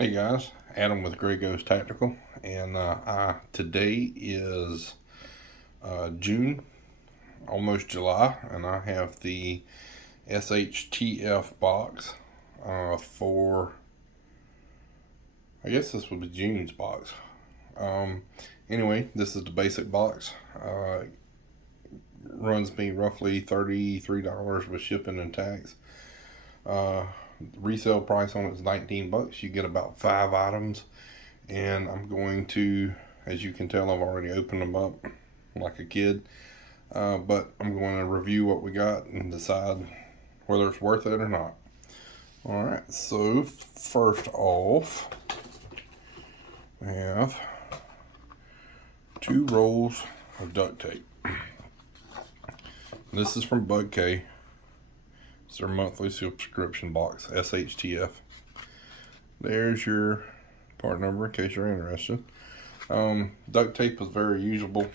Hey guys, Adam with Grey Ghost Tactical, and today is June, almost July, and I have the shtf box for, I guess this would be June's box. Anyway, this is the basic box. Runs me roughly $33 with shipping and tax. Resale price on it is 19 bucks. You get about 5 items, and I'm going to, as you can tell, I've already opened them up like a kid, but I'm going to review what we got and decide whether it's worth it or not. Alright, so first off, we have 2 rolls of duct tape. This is from Bug K. It's their monthly subscription box, shtf. There's your part number in case you're interested. Duct tape is very usable.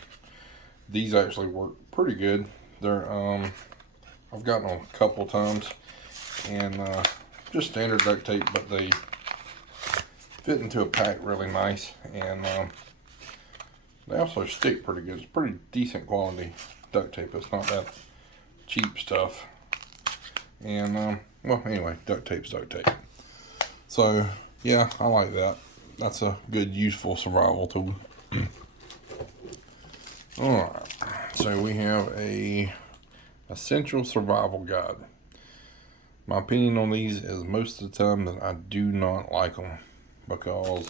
These actually work pretty good. They're I've gotten them a couple times, and just standard duct tape, but they fit into a pack really nice, and they also stick pretty good. It's pretty decent quality duct tape. It's not that cheap stuff. And well, anyway, duct tape's duct tape. So yeah, I like that. That's a good, useful survival tool. Alright, so we have a essential survival guide. My opinion on these is most of the time that I do not like them, because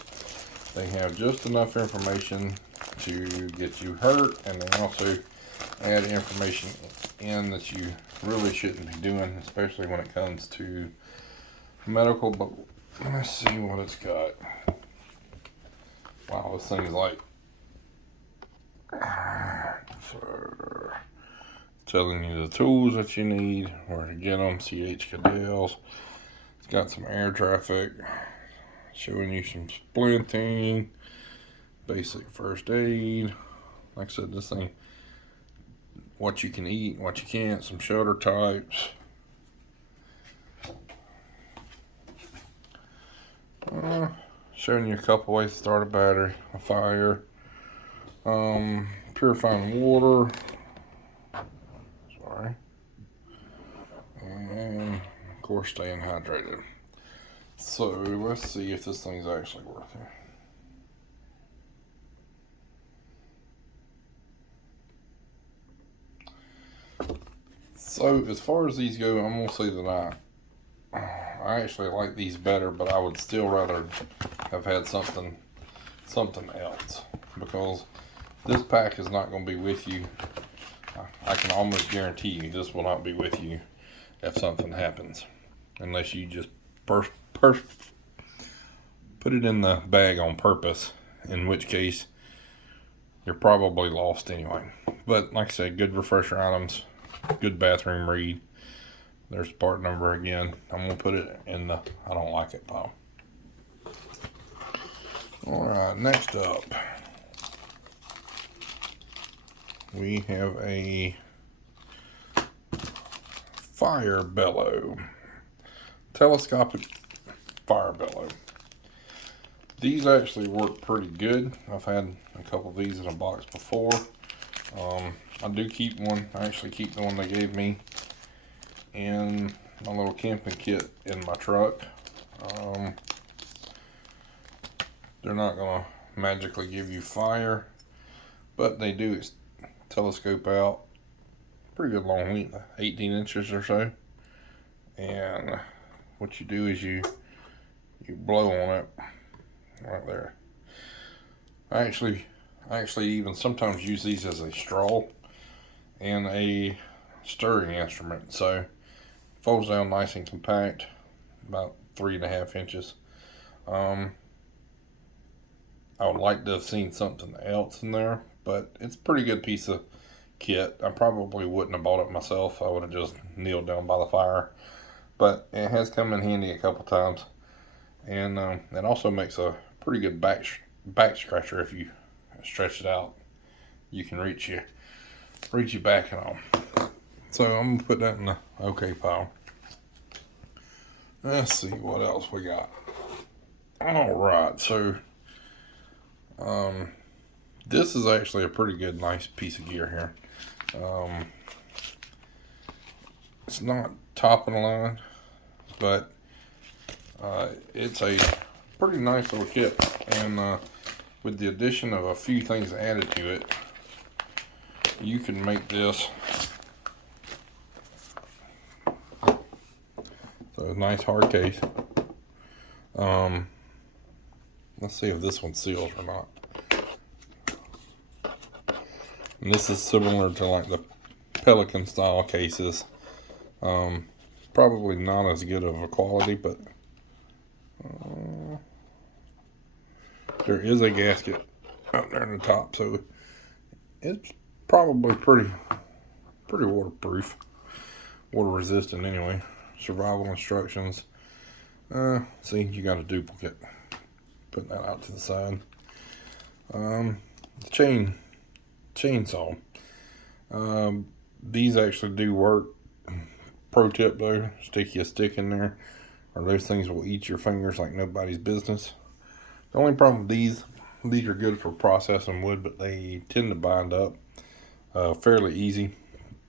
they have just enough information to get you hurt, and they also add information in that you really shouldn't be doing, especially when it comes to medical. But let's see what it's got. Wow, this thing's like, so telling you the tools that you need, where to get them, CH Cadell's. It's got some air traffic, showing you some splinting, basic first aid. Like I said, this thing, what you can eat, what you can't, some shelter types. Showing you a couple ways to start a battery, a fire, purifying water, sorry, and of course staying hydrated. So let's see if this thing's actually working. So as far as these go, I'm gonna say that I actually like these better, but I would still rather have had something else, because this pack is not going to be with you. I can almost guarantee you this will not be with you if something happens, unless you just put it in the bag on purpose, in which case you're probably lost anyway. But like I said, good refresher items, good bathroom read. There's part number again. I'm going to put it in the I don't like it pile. Alright, next up, we have a fire bellow. Telescopic fire bellow. These actually work pretty good. I've had a couple of these in a box before. I do keep one. I actually keep the one they gave me in my little camping kit in my truck. They're not gonna magically give you fire, but they do telescope out pretty good long length, 18 inches or so. And what you do is you blow on it right there. I actually even sometimes use these as a straw and a stirring instrument. So folds down nice and compact, about 3.5 inches. I would like to have seen something else in there, but it's a pretty good piece of kit. I probably wouldn't have bought it myself. I would have just kneeled down by the fire, but it has come in handy a couple times. And it also makes a pretty good back scratcher. If you stretch it out, you can reach your back and all. So I'm gonna put that in the okay pile. Let's see what else we got. Alright, so this is actually a pretty good, nice piece of gear here. It's not top of the line, but it's a pretty nice little kit, and with the addition of a few things added to it, you can make this so a nice hard case. Let's see if this one seals or not. And this is similar to like the Pelican style cases. Probably not as good of a quality, but there is a gasket up there in the top, so it's probably pretty waterproof, water resistant anyway. Survival instructions. See, you got a duplicate. Putting that out to the side. The chainsaw. These actually do work. Pro tip though, stick you a stick in there, or those things will eat your fingers like nobody's business. The only problem with these are good for processing wood, but they tend to bind up fairly easy,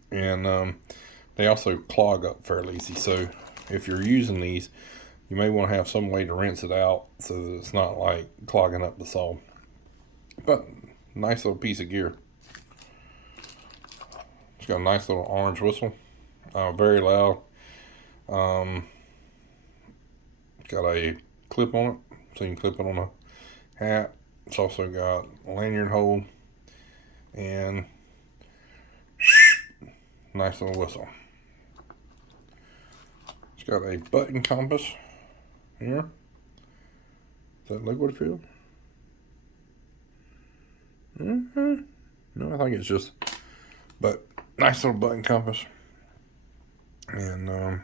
and they also clog up fairly easy. So if you're using these, you may want to have some way to rinse it out so that it's not like clogging up the saw. But nice little piece of gear. It's got a nice little orange whistle, very loud. It's got a clip on it, so you can clip it on a hat. It's also got a lanyard hole and nice little whistle. It's got a button compass here. Is that liquid fuel? No, I think it's just, but nice little button compass. And hold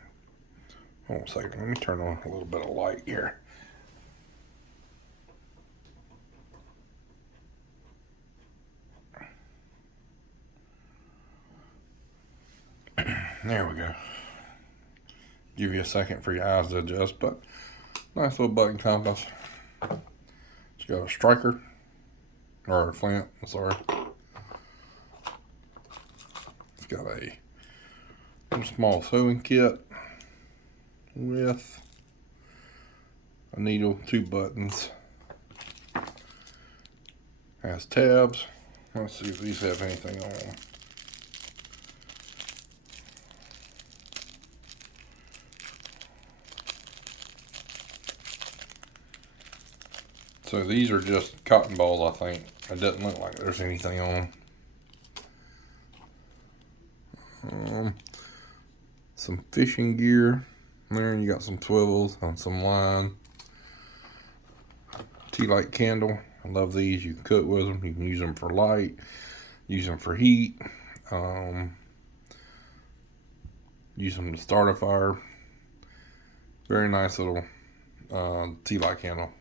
on a second, let me turn on a little bit of light here. There we go. Give you a second for your eyes to adjust, but nice little button compass. It's got a striker, or a flint, sorry. It's got a little small sewing kit with a needle, 2 buttons. Has tabs. Let's see if these have anything on them. So these are just cotton balls, I think. It doesn't look like there's anything on them. Some fishing gear there, and you got some swivels and some line. Tea light candle. I love these. You can cook with them. You can use them for light. Use them for heat. Use them to start a fire. Very nice little tea light candle.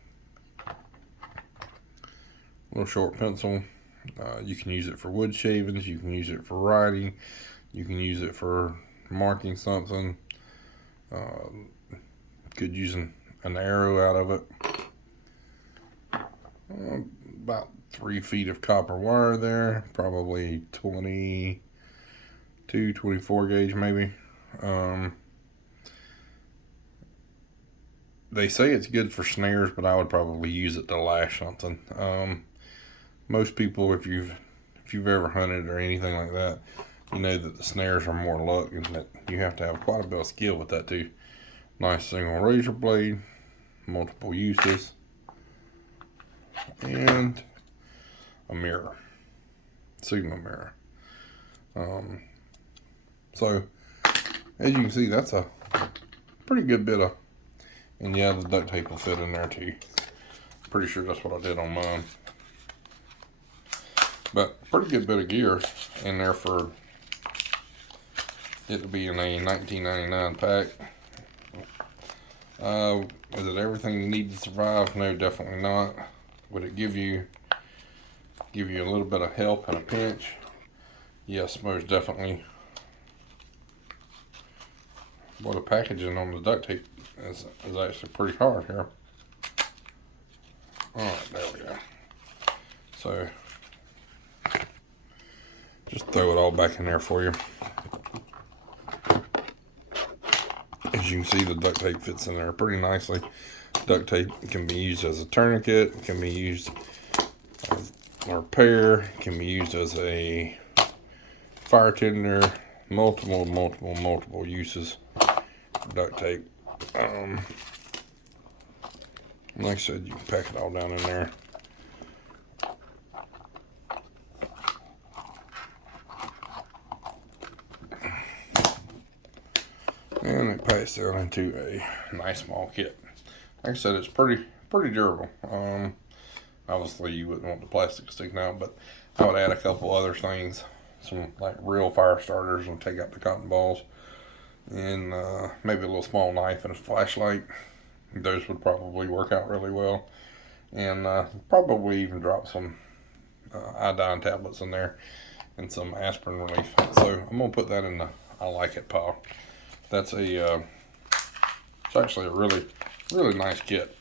Little short pencil. You can use it for wood shavings. You can use it for writing. You can use it for marking something. Could use an arrow out of it. About 3 feet of copper wire there. Probably 22, 24 gauge maybe. They say it's good for snares, but I would probably use it to lash something. Most people, if you've ever hunted or anything like that, you know that the snares are more luck, and that you have to have quite a bit of skill with that too. Nice single razor blade, multiple uses, and a mirror, signal mirror. So as you can see, that's a pretty good bit of, and yeah, the duct tape will fit in there too. Pretty sure that's what I did on mine. But pretty good bit of gear in there for it to be in a $19.99 pack. Is it everything you need to survive? No, definitely not. Would it give you a little bit of help in a pinch? Yes, most definitely. Well, the packaging on the duct tape is actually pretty hard here. Alright, there we go. So, just throw it all back in there for you. As you can see, the duct tape fits in there pretty nicely. Duct tape can be used as a tourniquet, it can be used as a repair, it can be used as a fire tender, multiple uses for duct tape. Like I said, you can pack it all down in there. And it packs down into a nice small kit. Like I said, it's pretty durable. Obviously you wouldn't want the plastic sticking out, but I would add a couple other things. Some like real fire starters and take out the cotton balls. And maybe a little small knife and a flashlight. Those would probably work out really well. And probably even drop some iodine tablets in there and some aspirin relief. So I'm going to put that in the I like it pile. That's it's actually a really nice kit.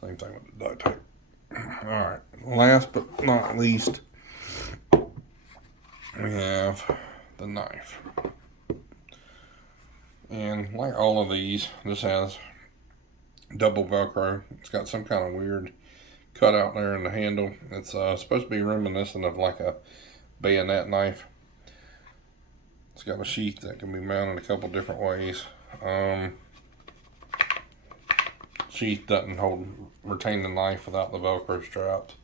Same thing with the duct tape. Alright, last but not least, we have the knife. And like all of these, this has double Velcro. It's got some kind of weird cutout there in the handle. It's supposed to be reminiscent of like a bayonet knife. It's got a sheath that can be mounted a couple different ways. Sheath doesn't retain the knife without the Velcro straps.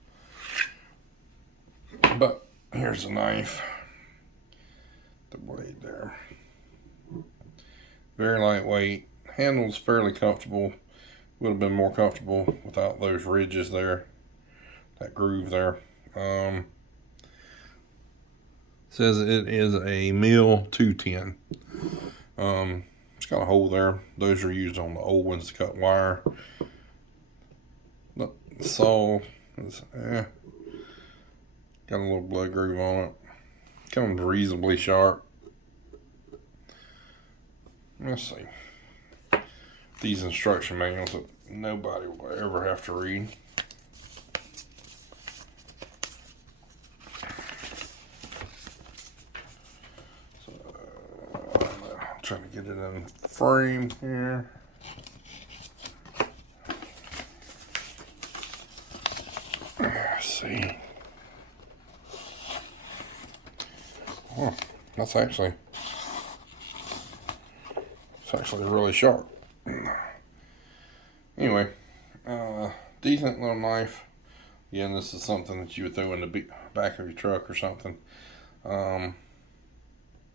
But here's the knife. The blade there. Very lightweight. Handle's fairly comfortable. Would have been more comfortable without those ridges there. That groove there. Says it is a mill 210. It's got a hole there. Those are used on the old ones to cut wire. The saw is got a little blood groove on it. Comes reasonably sharp. Let's see. These instruction manuals that nobody will ever have to read. Trying to get it in frame here. Let's see. Oh, it's actually really sharp. Anyway, decent little knife. Again, this is something that you would throw in the back of your truck or something. I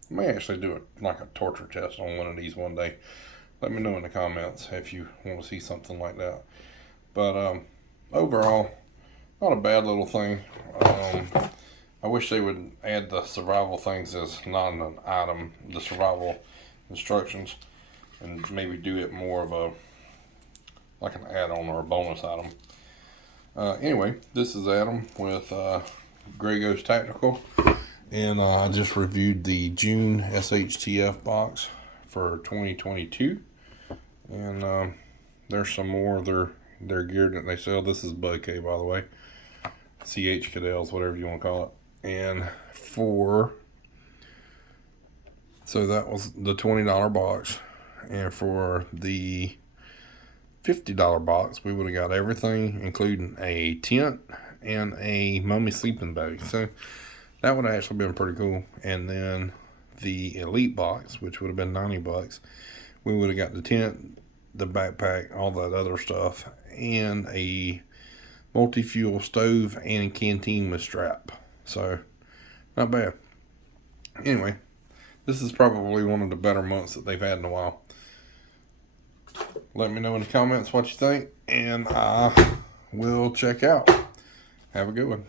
may actually do like a torture test on one of these one day. Let me know in the comments if you want to see something like that. But overall, not a bad little thing. I wish they would add the survival things as not an item, the survival instructions, and maybe do it more of a like an add-on or a bonus item. Anyway, this is Adam with Grey Ghost Tactical. And I just reviewed the June shtf box for 2022, and there's some more of their gear that they sell. This is Bug K, by the way, CH Cadell's, whatever you want to call it. And so that was the $20 box, and for the $50 box, we would have got everything, including a tent and a mummy sleeping bag. So that would have actually been pretty cool. And then the Elite box, which would have been $90, we would have got the tent, the backpack, all that other stuff, and a multi-fuel stove and canteen with strap. So, not bad. Anyway, this is probably one of the better months that they've had in a while. Let me know in the comments what you think, and I will check out. Have a good one.